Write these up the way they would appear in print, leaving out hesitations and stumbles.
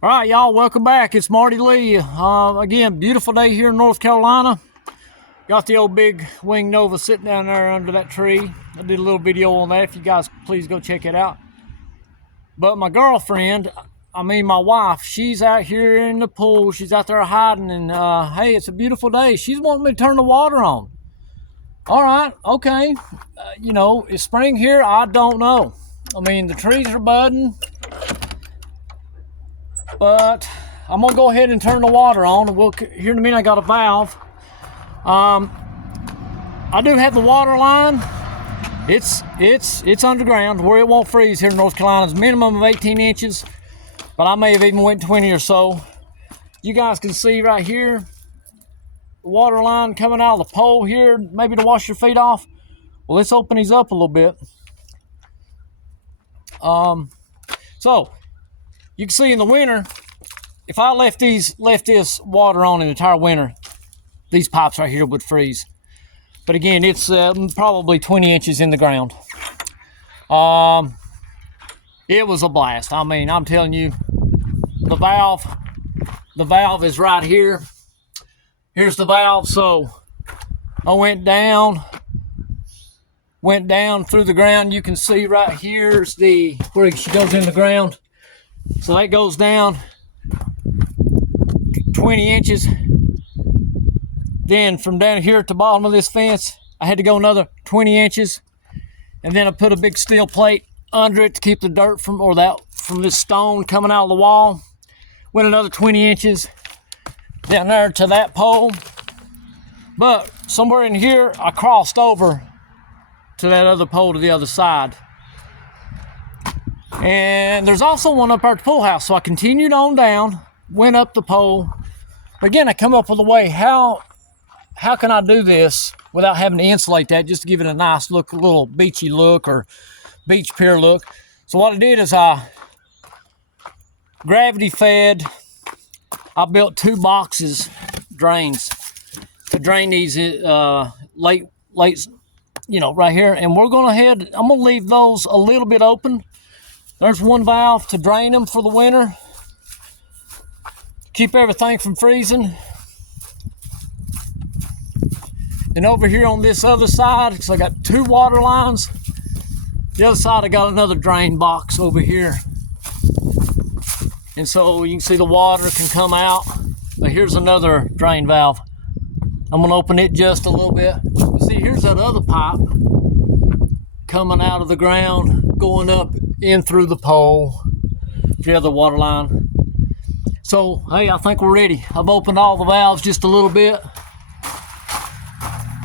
All right, y'all, welcome back. It's Marty Lee. Again, beautiful day here in North Carolina. Got the old big wing Nova sitting down there under that tree. I did a little video on that. If you guys please go check it out. But my girlfriend, my wife, she's out here in the pool. She's out there hiding, and hey, it's a beautiful day. She's wanting me to turn the water on. All right, okay. Is spring here? I don't know. The trees are budding. But I'm gonna go ahead and turn the water on. Here in a minute. I got a valve. I do have the water line. It's underground where it won't freeze here in North Carolina. It's minimum of 18 inches, but I may have even went 20 or so. You guys can see right here the water line coming out of the pole here, maybe to wash your feet off. Well, let's open these up a little bit. So you can see in the winter, if I left this water on in the entire winter, these pipes right here would freeze. But again, it's probably 20 inches in the ground. It was a blast. I'm telling you, the valve is right here. Here's the valve. So I went down through the ground. You can see right here's where she goes in the ground. So that goes down 20 inches. Then from down here at the bottom of this fence, I had to go another 20 inches. And then I put a big steel plate under it to keep the dirt from this stone coming out of the wall. Went another 20 inches down there to that pole. But somewhere in here, I crossed over to that other pole to the other side. And there's also one up there at the pool house. So I continued on down, went up the pole. Again, I come up with a way, how can I do this without having to insulate that, just to give it a nice look, a little beachy look or beach pier look. So what I did is I gravity fed, I built 2 boxes drains to drain these late, right here. And I'm gonna leave those a little bit open. There's one valve to drain them for the winter. Keep everything from freezing. And over here on this other side, so I got 2 water lines. The other side, I got another drain box over here. And so you can see the water can come out. But here's another drain valve. I'm gonna open it just a little bit. See, here's that other pipe coming out of the ground, going up in through the pole, the other water line. So, hey, I think we're ready. I've opened all the valves just a little bit.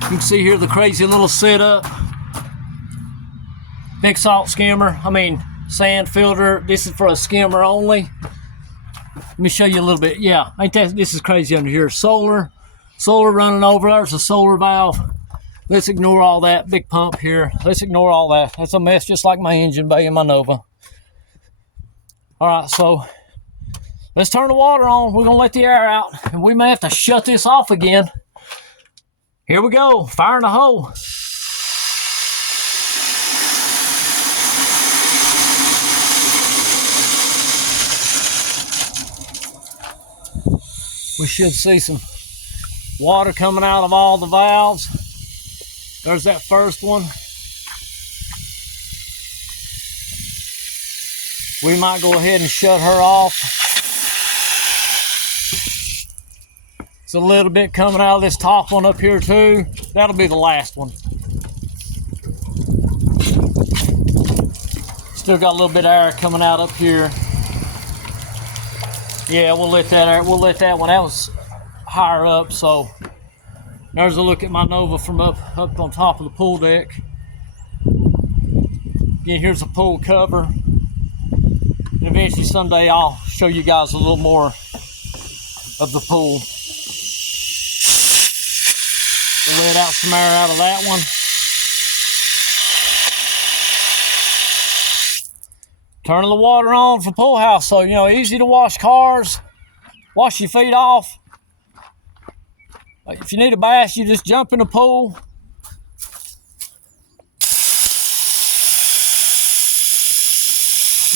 You can see here the crazy little setup. Big salt skimmer, sand filter. This is for a skimmer only. Let me show you a little bit. Yeah, this is crazy under here. Solar running over. There's a solar valve. Let's ignore all that. Big pump here. Let's ignore all that. That's a mess just like my engine bay in my Nova. All right, so let's turn the water on. We're gonna let the air out, and we may have to shut this off again. Here we go, fire in the hole. We should see some water coming out of all the valves. There's that first one. We might go ahead and shut her off. It's a little bit coming out of this top one up here too. That'll be the last one. Still got a little bit of air coming out up here. Yeah, we'll let that one. That was higher up, so there's a look at my Nova from up on top of the pool deck. Again, here's the pool cover. And eventually someday I'll show you guys a little more of the pool. We'll let out some air out of that one. Turning the water on for pool house, so easy to wash cars, wash your feet off. If you need a bath, you just jump in the pool.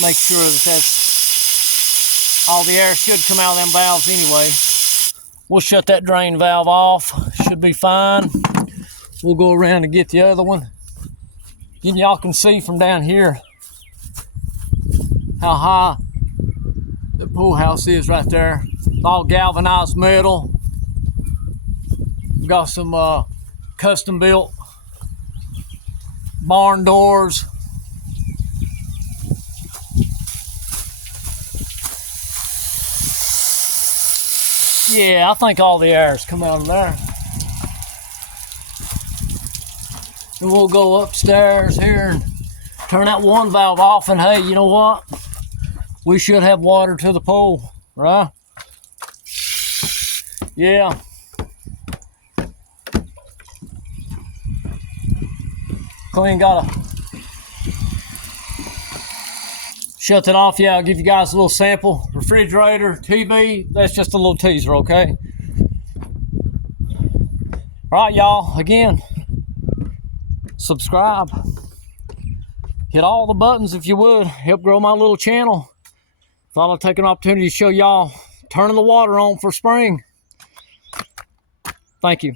Make sure that that's All the air should come out of them valves anyway. We'll shut that drain valve off. Should be fine. We'll go around and get the other one. And y'all can see from down here how high the pool house is right there. It's all galvanized metal. We've got some custom built barn doors. Yeah, I think all the air's come out of there. And we'll go upstairs here and turn that one valve off, and hey, you know what? We should have water to the pool, right? Yeah. Clean, gotta shut that off. Yeah, I'll give you guys a little sample. Refrigerator, TV, that's just a little teaser, okay? All right, y'all, again, subscribe. Hit all the buttons if you would. Help grow my little channel. Thought I'd take an opportunity to show y'all turning the water on for spring. Thank you.